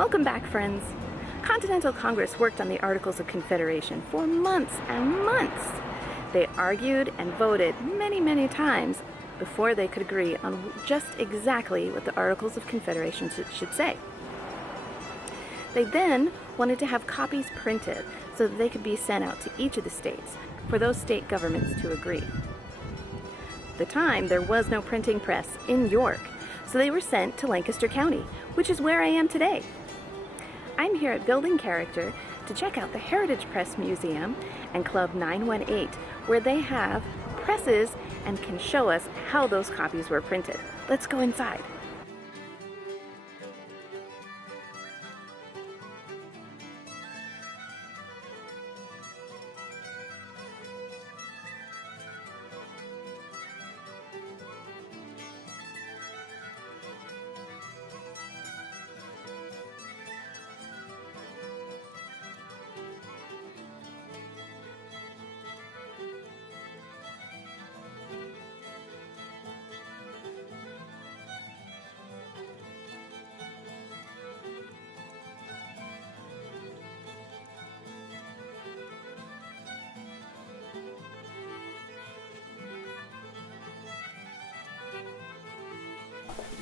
Welcome back, friends. Continental Congress worked on the Articles of Confederation for months and months. They argued and voted many times before they could agree on just exactly what the Articles of Confederation should say. They then wanted to have copies printed so that they could be sent out to each of the states for those state governments to agree. At the time, there was no printing press in York, so they were sent to Lancaster County, which is where I am today. I'm here at Building Character to check out the Heritage Press Museum and Club 918, where they have presses and can show us how those copies were printed. Let's go inside.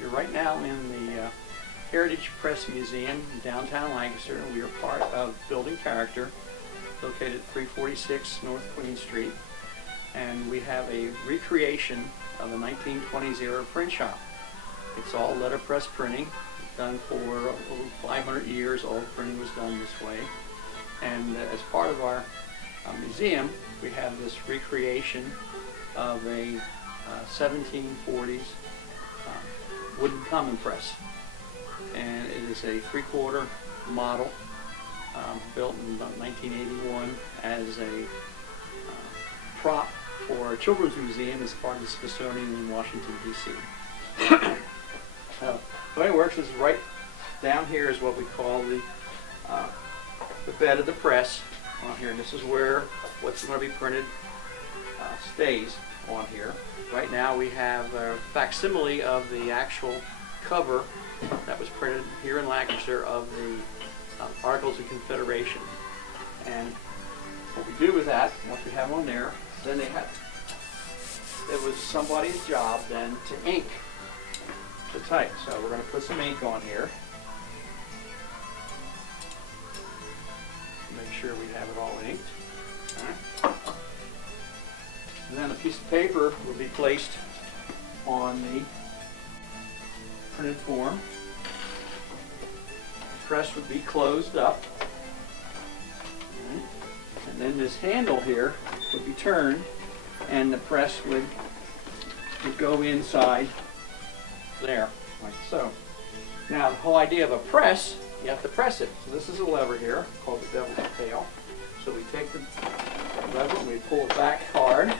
You're right now in the Heritage Press Museum in downtown Lancaster. We are part of Building Character, located at 346 North Queen Street. And we have a recreation of a 1920s era print shop. It's all letterpress printing, done for over 500 years. All the printing was done this way. And as part of our museum, we have this recreation of a 1740s wooden common press, and it is a 3/4 model built in about 1981 as a prop for a children's museum as part of the Smithsonian in Washington, D.C. The way it works is right down here is what we call the bed of the press on here, and this is where what's going to be printed stays on here. Right now we have a facsimile of the actual cover that was printed here in Lancaster of the Articles of Confederation. And what we do with that, once we have them on there, then it was somebody's job then to ink the type. So we're going to put some ink on here. Make sure we have it all inked. All right. And then a piece of paper will be placed on the printed form. The press would be closed up. And then this handle here would be turned and the press would go inside there, like so. Now the whole idea of a press, you have to press it. So this is a lever here called the devil's tail. So we take the lever and we pull it back hard,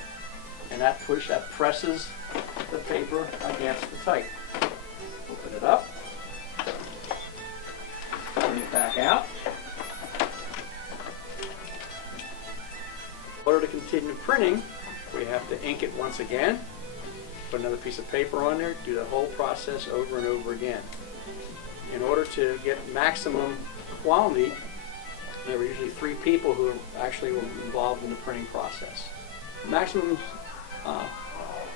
and that presses the paper against the type. Open it up, bring it back out. In order to continue printing, we have to ink it once again, put another piece of paper on there, do the whole process over and over again. In order to get maximum quality, there were usually 3 people who actually were involved in the printing process. Maximum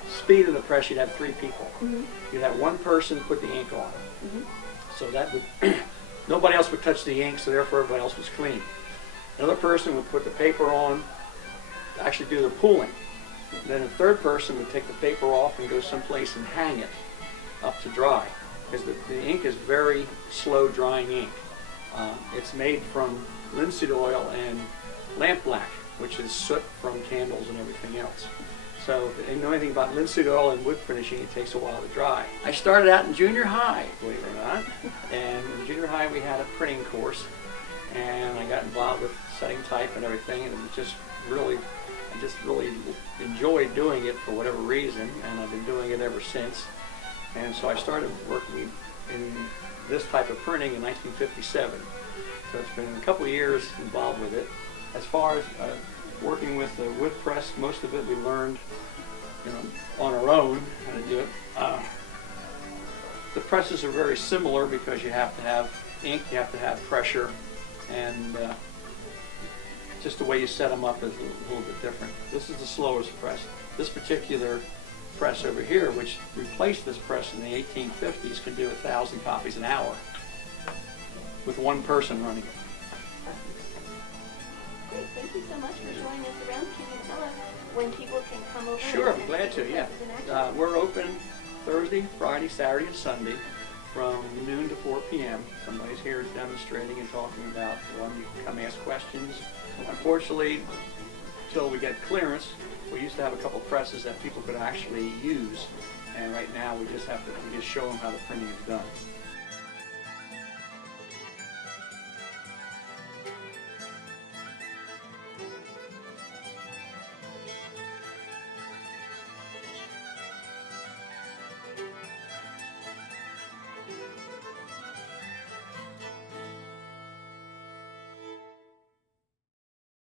speed of the press, you'd have 3 people. Mm-hmm. You'd have one person put the ink on. Mm-hmm. So that would nobody else would touch the ink, so therefore everybody else was clean. Another person would put the paper on to actually do the pulling. Then a third person would take the paper off and go someplace and hang it up to dry, because the ink is very slow drying ink. It's made from linseed oil and lamp black, which is soot from candles and everything else. So if you know anything about linseed oil and wood finishing, it takes a while to dry. I started out in junior high, believe it or not. And in junior high we had a printing course, and I got involved with setting type and everything, and it was just really, I just really enjoyed doing it for whatever reason, and I've been doing it ever since. And so I started working in this type of printing in 1957. So it's been a couple of years involved with it. As far as working with the wood press, most of it we learned on our own how to do it. The presses are very similar because you have to have ink, you have to have pressure, and just the way you set them up is a little bit different. This is the slowest press. This particular press over here, which replaced this press in the 1850s, can do 1,000 copies an hour with one person running it. Great, thank you so much for showing us around. Can you tell us when people can come over? Sure, and I'm glad see to, the yeah. presses in action? We're open Thursday, Friday, Saturday, and Sunday from noon to 4 p.m. Somebody's here demonstrating and talking about one. You can come ask questions. Unfortunately, until we get clearance, we used to have a couple presses that people could actually use, and right now we just show them how the printing is done.